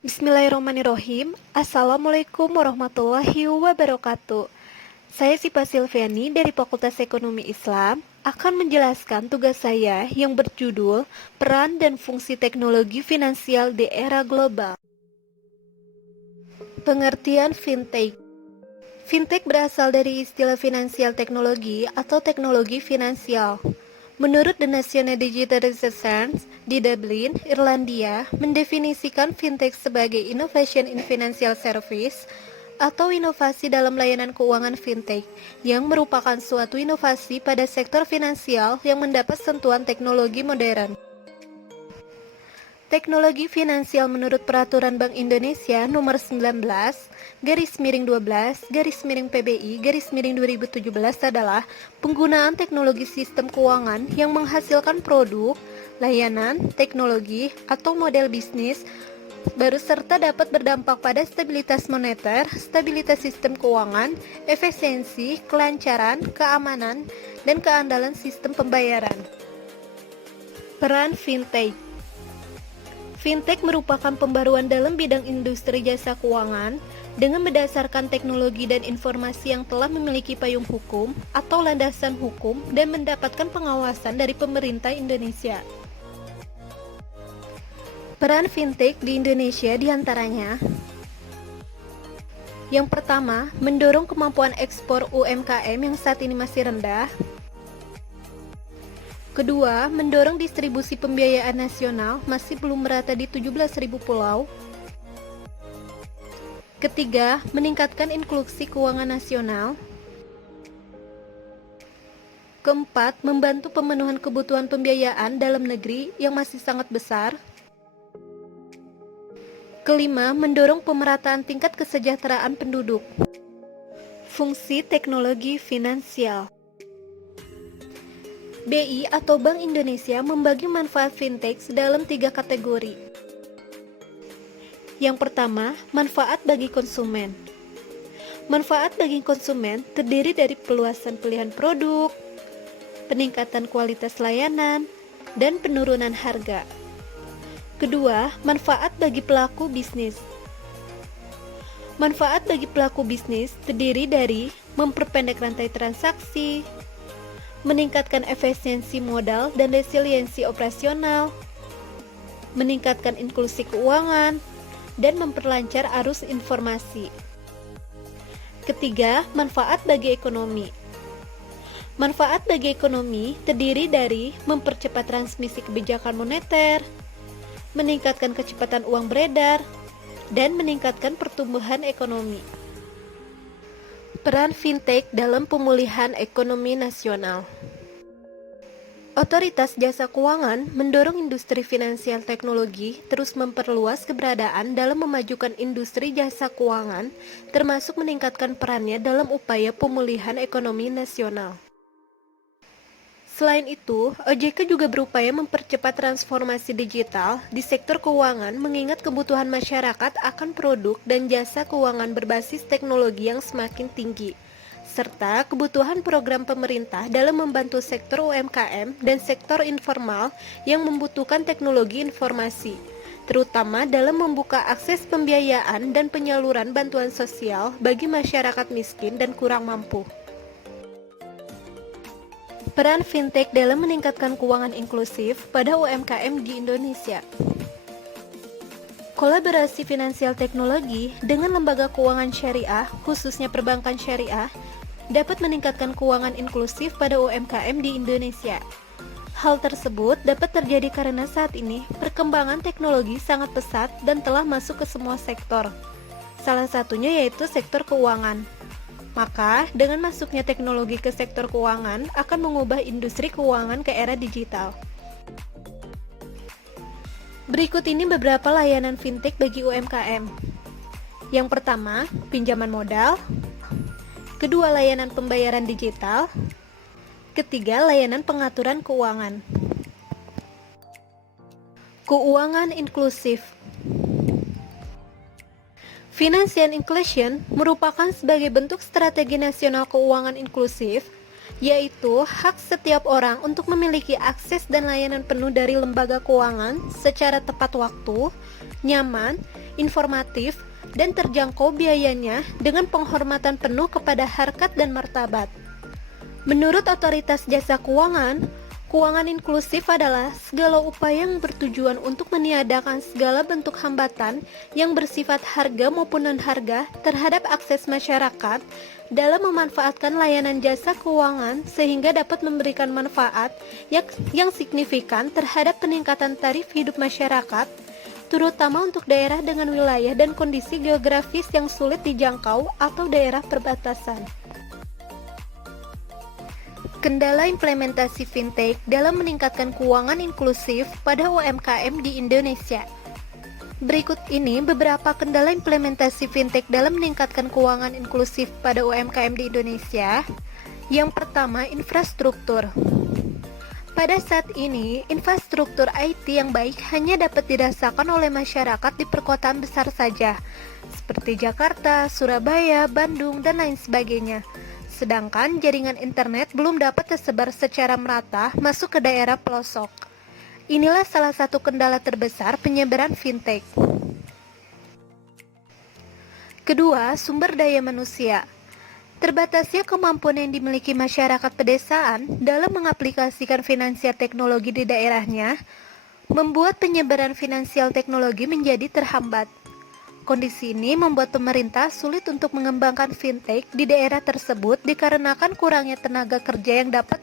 Bismillahirrahmanirrahim. Assalamualaikum warahmatullahi wabarakatuh. Saya Sipa Silviani dari Fakultas Ekonomi Islam akan menjelaskan tugas saya yang berjudul Peran dan Fungsi Teknologi Finansial di Era Global. Pengertian Fintech. Fintech berasal dari istilah finansial teknologi atau teknologi finansial. Menurut The National Digital Research di Dublin, Irlandia, mendefinisikan fintech sebagai innovation in financial service atau inovasi dalam layanan keuangan fintech yang merupakan suatu inovasi pada sektor finansial yang mendapat sentuhan teknologi modern. Teknologi finansial menurut Peraturan Bank Indonesia Nomor 19/12/PBI/2017 adalah penggunaan teknologi sistem keuangan yang menghasilkan produk, layanan, teknologi, atau model bisnis baru serta dapat berdampak pada stabilitas moneter, stabilitas sistem keuangan, efisiensi, kelancaran, keamanan, dan keandalan sistem pembayaran. Peran fintech. Fintech merupakan pembaruan dalam bidang industri jasa keuangan dengan berdasarkan teknologi dan informasi yang telah memiliki payung hukum atau landasan hukum dan mendapatkan pengawasan dari pemerintah Indonesia. Peran fintech di Indonesia diantaranya: yang pertama, mendorong kemampuan ekspor UMKM yang saat ini masih rendah. Kedua, mendorong distribusi pembiayaan nasional masih belum merata di 17.000 pulau. Ketiga, meningkatkan inklusi keuangan nasional. Keempat, membantu pemenuhan kebutuhan pembiayaan dalam negeri yang masih sangat besar. Kelima, mendorong pemerataan tingkat kesejahteraan penduduk. Fungsi teknologi finansial. BI atau Bank Indonesia membagi manfaat fintech dalam 3 kategori. Yang pertama, manfaat bagi konsumen. Manfaat bagi konsumen terdiri dari peluasan pilihan produk, peningkatan kualitas layanan, dan penurunan harga. Kedua, manfaat bagi pelaku bisnis. Manfaat bagi pelaku bisnis terdiri dari memperpendek rantai transaksi, meningkatkan efisiensi modal dan resiliensi operasional, meningkatkan inklusi keuangan, dan memperlancar arus informasi. Ketiga, manfaat bagi ekonomi. Manfaat bagi ekonomi terdiri dari mempercepat transmisi kebijakan moneter, meningkatkan kecepatan uang beredar, dan meningkatkan pertumbuhan ekonomi. Peran fintech dalam pemulihan ekonomi nasional. Otoritas Jasa Keuangan mendorong industri finansial teknologi terus memperluas keberadaan dalam memajukan industri jasa keuangan, termasuk meningkatkan perannya dalam upaya pemulihan ekonomi nasional. Selain itu, OJK juga berupaya mempercepat transformasi digital di sektor keuangan mengingat kebutuhan masyarakat akan produk dan jasa keuangan berbasis teknologi yang semakin tinggi, serta kebutuhan program pemerintah dalam membantu sektor UMKM dan sektor informal yang membutuhkan teknologi informasi, terutama dalam membuka akses pembiayaan dan penyaluran bantuan sosial bagi masyarakat miskin dan kurang mampu. Peran fintech dalam meningkatkan keuangan inklusif pada UMKM di Indonesia. Kolaborasi finansial teknologi dengan lembaga keuangan syariah, khususnya perbankan syariah, dapat meningkatkan keuangan inklusif pada UMKM di Indonesia. Hal tersebut dapat terjadi karena saat ini perkembangan teknologi sangat pesat dan telah masuk ke semua sektor. Salah satunya yaitu sektor keuangan. Maka, dengan masuknya teknologi ke sektor keuangan akan mengubah industri keuangan ke era digital. Berikut ini beberapa layanan fintech bagi UMKM. Yang pertama, pinjaman modal. Kedua, layanan pembayaran digital. Ketiga, layanan pengaturan keuangan. Keuangan inklusif. Financial Inclusion merupakan sebagai bentuk strategi nasional keuangan inklusif, yaitu hak setiap orang untuk memiliki akses dan layanan penuh dari lembaga keuangan secara tepat waktu, nyaman, informatif, dan terjangkau biayanya dengan penghormatan penuh kepada harkat dan martabat. Menurut Otoritas Jasa Keuangan, keuangan inklusif adalah segala upaya yang bertujuan untuk meniadakan segala bentuk hambatan yang bersifat harga maupun non-harga terhadap akses masyarakat dalam memanfaatkan layanan jasa keuangan sehingga dapat memberikan manfaat yang signifikan terhadap peningkatan taraf hidup masyarakat, terutama untuk daerah dengan wilayah dan kondisi geografis yang sulit dijangkau atau daerah perbatasan. Kendala implementasi fintech dalam meningkatkan keuangan inklusif pada UMKM di Indonesia. Berikut ini beberapa kendala implementasi fintech dalam meningkatkan keuangan inklusif pada UMKM di Indonesia. Yang pertama, infrastruktur. Pada saat ini, infrastruktur IT yang baik hanya dapat dirasakan oleh masyarakat di perkotaan besar saja, seperti Jakarta, Surabaya, Bandung, dan lain sebagainya. Sedangkan jaringan internet belum dapat tersebar secara merata masuk ke daerah pelosok. Inilah salah satu kendala terbesar penyebaran fintech. Kedua, sumber daya manusia. Terbatasnya kemampuan yang dimiliki masyarakat pedesaan dalam mengaplikasikan finansial teknologi di daerahnya membuat penyebaran finansial teknologi menjadi terhambat. Kondisi ini membuat pemerintah sulit untuk mengembangkan fintech di daerah tersebut dikarenakan kurangnya tenaga kerja yang dapat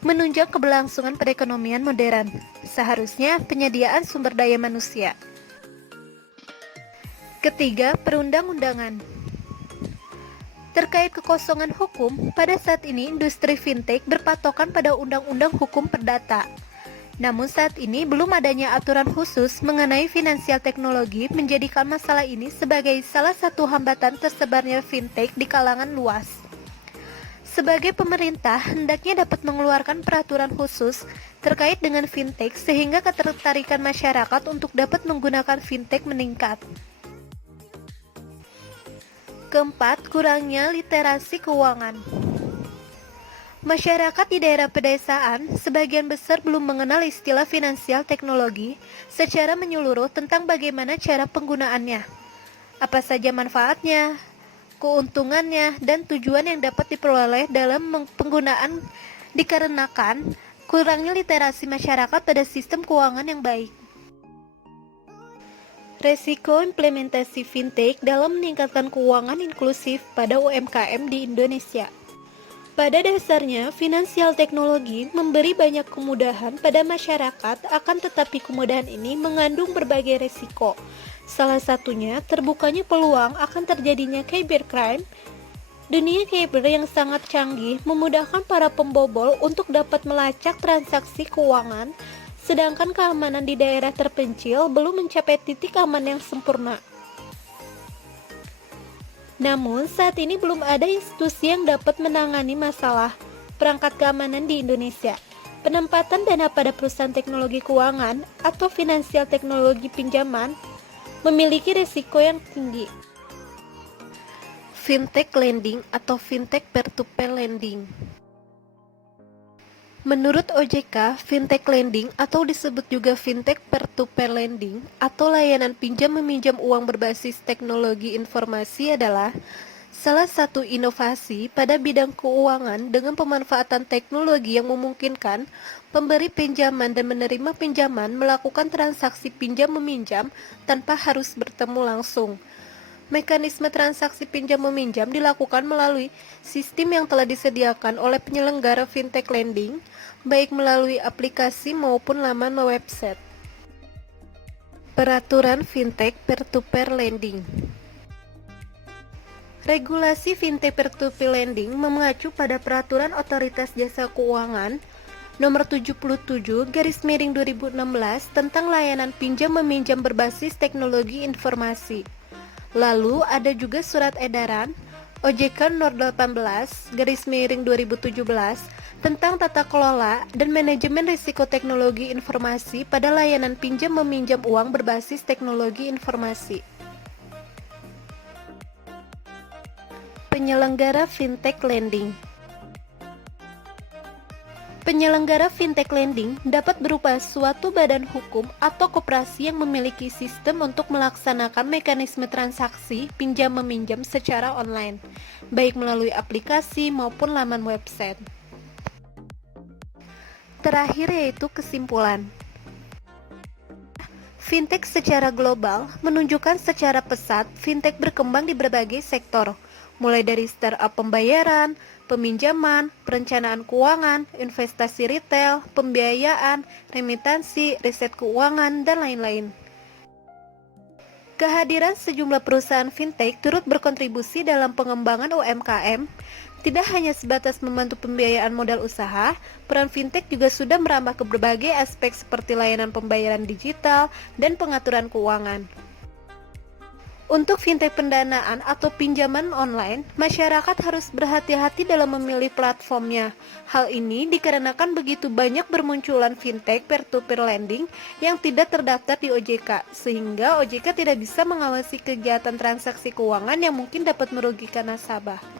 menunjang keberlangsungan perekonomian modern. Seharusnya penyediaan sumber daya manusia. Ketiga, perundang-undangan. Terkait kekosongan hukum, pada saat ini industri fintech berpatokan pada undang-undang hukum perdata. Namun saat ini belum adanya aturan khusus mengenai finansial teknologi menjadikan masalah ini sebagai salah satu hambatan tersebarnya fintech di kalangan luas. Sebagai pemerintah, hendaknya dapat mengeluarkan peraturan khusus terkait dengan fintech sehingga ketertarikan masyarakat untuk dapat menggunakan fintech meningkat. Keempat, kurangnya literasi keuangan. Masyarakat di daerah pedesaan sebagian besar belum mengenal istilah finansial teknologi secara menyeluruh tentang bagaimana cara penggunaannya, apa saja manfaatnya, keuntungannya, dan tujuan yang dapat diperoleh dalam penggunaan dikarenakan kurangnya literasi masyarakat pada sistem keuangan yang baik. Resiko implementasi fintech dalam meningkatkan keuangan inklusif pada UMKM di Indonesia. Pada dasarnya, finansial teknologi memberi banyak kemudahan pada masyarakat, akan tetapi kemudahan ini mengandung berbagai resiko. Salah satunya, terbukanya peluang akan terjadinya cybercrime. Dunia cyber yang sangat canggih memudahkan para pembobol untuk dapat melacak transaksi keuangan, sedangkan keamanan di daerah terpencil belum mencapai titik aman yang sempurna. Namun, saat ini belum ada institusi yang dapat menangani masalah perangkat keamanan di Indonesia. Penempatan dana pada perusahaan teknologi keuangan atau finansial teknologi pinjaman memiliki risiko yang tinggi. Fintech lending atau fintech peer-to-peer lending. Menurut OJK, fintech lending atau disebut juga fintech peer-to-peer lending atau layanan pinjam-meminjam uang berbasis teknologi informasi adalah salah satu inovasi pada bidang keuangan dengan pemanfaatan teknologi yang memungkinkan pemberi pinjaman dan menerima pinjaman melakukan transaksi pinjam-meminjam tanpa harus bertemu langsung. Mekanisme transaksi pinjam-meminjam dilakukan melalui sistem yang telah disediakan oleh penyelenggara fintech lending, baik melalui aplikasi maupun laman website. Peraturan fintech peer-to-peer lending. Regulasi fintech peer-to-peer lending mengacu pada Peraturan Otoritas Jasa Keuangan Nomor 77/2016 tentang layanan pinjam-meminjam berbasis teknologi informasi. Lalu ada juga surat edaran OJK Nomor 18/2017 tentang tata kelola dan manajemen risiko teknologi informasi pada layanan pinjam-meminjam uang berbasis teknologi informasi. Penyelenggara fintech lending. Penyelenggara fintech lending dapat berupa suatu badan hukum atau koperasi yang memiliki sistem untuk melaksanakan mekanisme transaksi pinjam-meminjam secara online, baik melalui aplikasi maupun laman website. Terakhir yaitu kesimpulan. Fintech secara global menunjukkan secara pesat fintech berkembang di berbagai sektor, mulai dari startup pembayaran, peminjaman, perencanaan keuangan, investasi retail, pembiayaan, remitansi, riset keuangan, dan lain-lain. Kehadiran sejumlah perusahaan fintech turut berkontribusi dalam pengembangan UMKM. Tidak hanya sebatas membantu pembiayaan modal usaha, peran fintech juga sudah merambah ke berbagai aspek seperti layanan pembayaran digital dan pengaturan keuangan. Untuk fintech pendanaan atau pinjaman online, masyarakat harus berhati-hati dalam memilih platformnya. Hal ini dikarenakan begitu banyak bermunculan fintech peer-to-peer lending yang tidak terdaftar di OJK, sehingga OJK tidak bisa mengawasi kegiatan transaksi keuangan yang mungkin dapat merugikan nasabah.